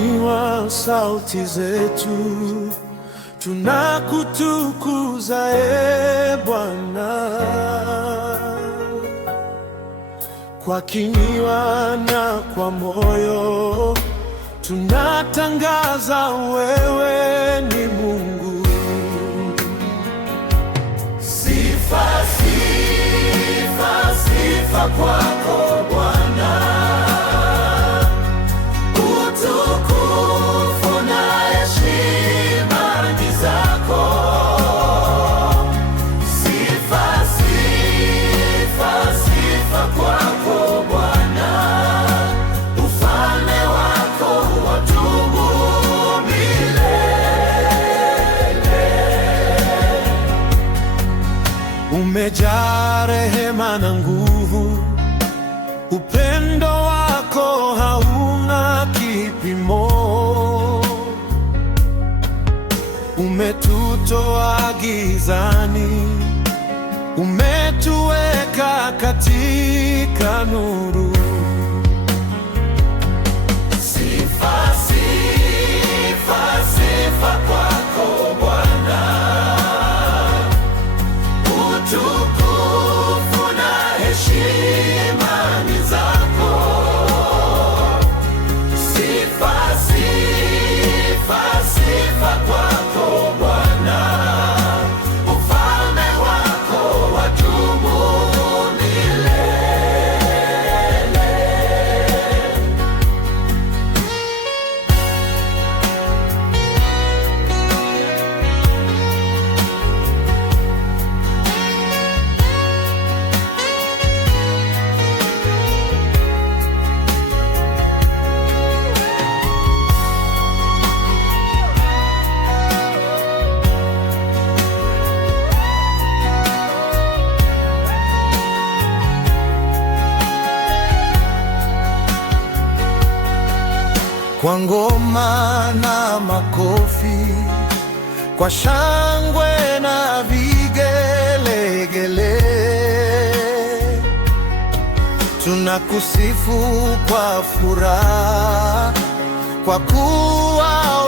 Tunainua sauti zetu, tunakutukuza Bwana, kwa kinywa na kwa moyo tunatangaza wewe ni Mungu. Sifa, sifa, sifa kwako Bwana, utukufu na heshima ni zako. Sifa, sifa, sifa kwako Bwana, ufalme wako wadumu milele. Umejaa rehema na nguvu, upendo wako hauna kipimo. Umetutoa gizani, umetuweka katika nuru. Sifa, sifa, sifa kwako Bwana, utukufu na heshima ni zako. Sifa, sifa, sifa kwako Bwana, ufalme wako wadumu milele. Kwa ngoma na makofi, kwa shangwe na vigelegele, tunakusifu kwa furaha, kwa kuwa